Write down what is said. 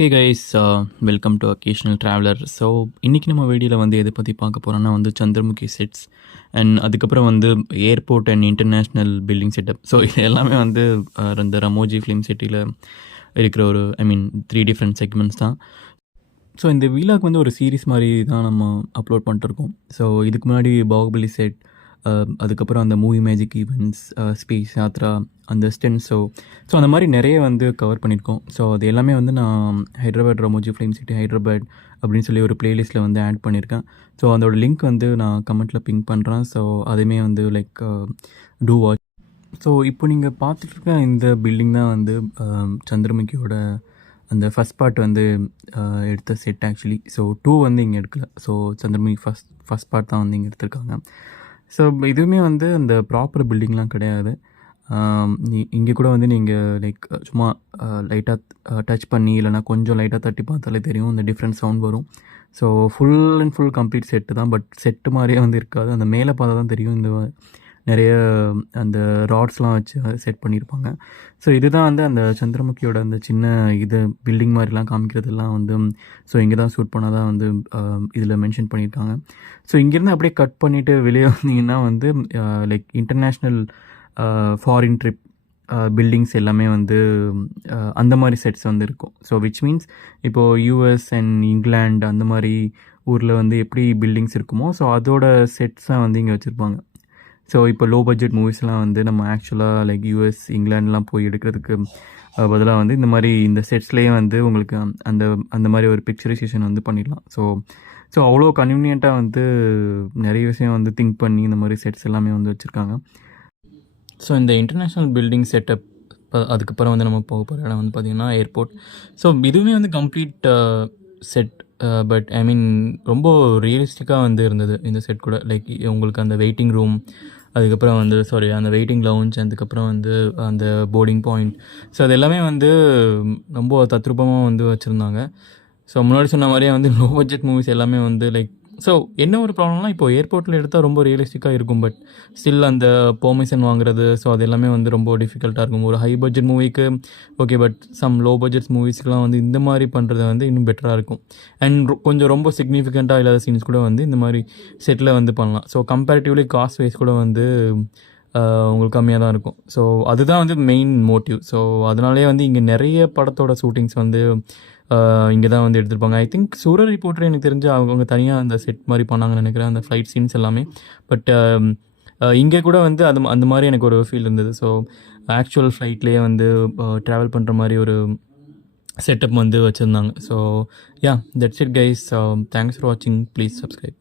Hey guys, welcome to occasional traveller. So இன்றைக்கி நம்ம வீடியோவில் வந்து எதை பற்றி பார்க்க போகிறோன்னா வந்து சந்திரமுகி செட்ஸ் அண்ட் அதுக்கப்புறம் வந்து airport and international building setup. So இது எல்லாமே வந்து இந்த ரமோஜி ஃபிலிம் சிட்டியில் இருக்கிற ஒரு 3 டிஃப்ரெண்ட் செக்மெண்ட்ஸ் தான். ஸோ இந்த வீலாக் வந்து ஒரு சீரீஸ் மாதிரி தான் நம்ம அப்லோட் பண்ணிட்டுருக்கோம். ஸோ இதுக்கு முன்னாடி பாகுபலி செட், அதுக்கப்புறம் அந்த movie magic events, space Yatra, அந்த ஸ்டென்ட் ஸோ அந்த மாதிரி நிறைய வந்து கவர் பண்ணியிருக்கோம். ஸோ அது எல்லாமே வந்து நான் ஹைதராபாத் ரமோஜி ஃபிலிம் சிட்டி ஹைதராபாத் அப்படின்னு சொல்லி ஒரு ப்ளேலிஸ்ட்டில் வந்து ஆட் பண்ணியிருக்கேன். ஸோ அதோட லிங்க் வந்து நான் கமெண்ட்டில் பிங்க் பண்ணுறேன். ஸோ அதுவுமே வந்து லைக் டூ வாட்ச். ஸோ இப்போ நீங்கள் பார்த்துட்ருக்க இந்த பில்டிங் தான் வந்து சந்திரமுகியோட அந்த ஃபஸ்ட் பார்ட் வந்து எடுத்த செட் ஆக்சுவலி. ஸோ 2 வந்து இங்கே எடுக்கல. ஸோ சந்திரமுகி ஃபஸ்ட் பார்ட் தான் வந்து இங்கே எடுத்திருக்காங்க. ஸோ இதுவுமே வந்து அந்த ப்ராப்பர் பில்டிங்லாம் கிடையாது. இங்கே கூட வந்து நீங்கள் லைக் சும்மா லைட்டாக டச் பண்ணி இல்லைனா கொஞ்சம் லைட்டாக தட்டி பார்த்தாலே தெரியும், இந்த டிஃப்ரெண்ட் சவுண்ட் வரும். So full and full complete set தான். பட் செட்டு மாதிரியே வந்து இருக்காது. அந்த மேலே பார்த்தா தான் தெரியும், இந்த நிறைய அந்த ராட்ஸ்லாம் வச்சு செட் பண்ணியிருப்பாங்க. ஸோ இதுதான் வந்து அந்த சந்திரமுகியோட அந்த சின்ன இது பில்டிங் மாதிரிலாம் காமிக்கிறதுலாம் வந்து ஸோ இங்கே தான் ஷூட் பண்ணால் தான் வந்து இதில் மென்ஷன் பண்ணியிருக்காங்க. ஸோ இங்கேருந்து அப்படியே கட் பண்ணிவிட்டு வெளியே வந்தீங்கன்னா வந்து like international foreign trip buildings எல்லாமே வந்து அந்த மாதிரி செட்ஸ் வந்து இருக்கும். ஸோ விச் மீன்ஸ் இப்போது யூஎஸ் அண்ட் இங்கிலாந்து அந்த மாதிரி ஊரில் வந்து எப்படி பில்டிங்ஸ் இருக்குமோ ஸோ அதோட செட்ஸாக வந்து இங்கே வச்சுருப்பாங்க. ஸோ இப்போ லோ பட்ஜெட் மூவிஸ்லாம் வந்து நம்ம ஆக்சுவலாக லைக் யூஎஸ் இங்கிலாந்துலாம் போய் எடுக்கிறதுக்கு பதிலாக வந்து இந்த மாதிரி இந்த செட்ஸ்லேயே வந்து உங்களுக்கு அந்த அந்த மாதிரி ஒரு பிக்சரைசேஷன் வந்து பண்ணிடலாம். ஸோ அவ்வளோ கன்வீனியண்ட்டாக வந்து நிறைய விஷயம் வந்து திங்க் பண்ணி இந்த மாதிரி செட்ஸ் எல்லாமே வந்து வச்சுருக்காங்க. ஸோ இந்த இன்டர்நேஷ்னல் பில்டிங் செட்டப் அதுக்கப்புறம் வந்து நம்ம போக போகிற இடம் வந்து பார்த்திங்கன்னா ஏர்போர்ட். ஸோ இதுவுமே வந்து கம்ப்ளீட் செட், பட் ரொம்ப ரியலிஸ்டிக்காக வந்து இருந்தது இந்த செட் கூட. லைக் உங்களுக்கு அந்த வெயிட்டிங் ரூம், அதுக்கப்புறம் வந்து அந்த வெயிட்டிங் லவுஞ்ச், அதுக்கப்புறம் வந்து அந்த போர்டிங் பாயிண்ட், ஸோ அது எல்லாமே வந்து ரொம்ப தத்ரூபமாக வந்து வச்சுருந்தாங்க. ஸோ முன்னாடி சொன்ன மாதிரியே வந்து லோ பட்ஜெட் மூவிஸ் எல்லாமே வந்து லைக் ஸோ என்ன ஒரு ப்ராப்ளம்னா இப்போது ஏர்போர்ட்டில் எடுத்தால் ரொம்ப ரியலிஸ்டிக்காக இருக்கும், பட் ஸ்டில் அந்த பெர்மிஷன் வாங்குறது ஸோ அது எல்லாமே வந்து ரொம்ப டிஃபிகல்ட்டாக இருக்கும். ஒரு ஹை பட்ஜெட் மூவிக்கு okay, but some low budget மூவிஸ்க்குலாம் வந்து இந்த மாதிரி பண்ணுறது வந்து இன்னும் பெட்டராக இருக்கும். அண்ட் கொஞ்சம் ரொம்ப சிக்னிஃபிகண்ட்டாக இல்லாத சீன்ஸ் கூட வந்து இந்த மாதிரி செட்டில் வந்து பண்ணலாம். ஸோ கம்பேரிட்டிவ்லி காஸ்ட் வைஸ் கூட வந்து உங்களுக்கு கம்மியாக தான் இருக்கும். ஸோ அதுதான் வந்து மெயின் மோட்டிவ். ஸோ அதனாலே வந்து இங்கே நிறைய படத்தோட ஷூட்டிங்ஸ் வந்து இங்கே தான் வந்து எடுத்திருப்பாங்க. ஐ திங்க் சூரர் ரிப்போர்ட்டர் எனக்கு தெரிஞ்சு அவங்க தனியாக அந்த செட் மாதிரி பண்ணாங்கன்னு நினைக்கிறேன், அந்த ஃப்ளைட் சீன்ஸ் எல்லாமே. பட் இங்கே கூட வந்து அந்த மாதிரி எனக்கு ஒரு ஃபீல் இருந்தது. ஸோ ஆக்சுவல் ஃப்ளைட்லேயே வந்து ட்ராவல் பண்ணுற மாதிரி ஒரு செட்டப் வந்து வச்சுருந்தாங்க. So yeah, that's it guys. Thanks for வாட்சிங். Please subscribe.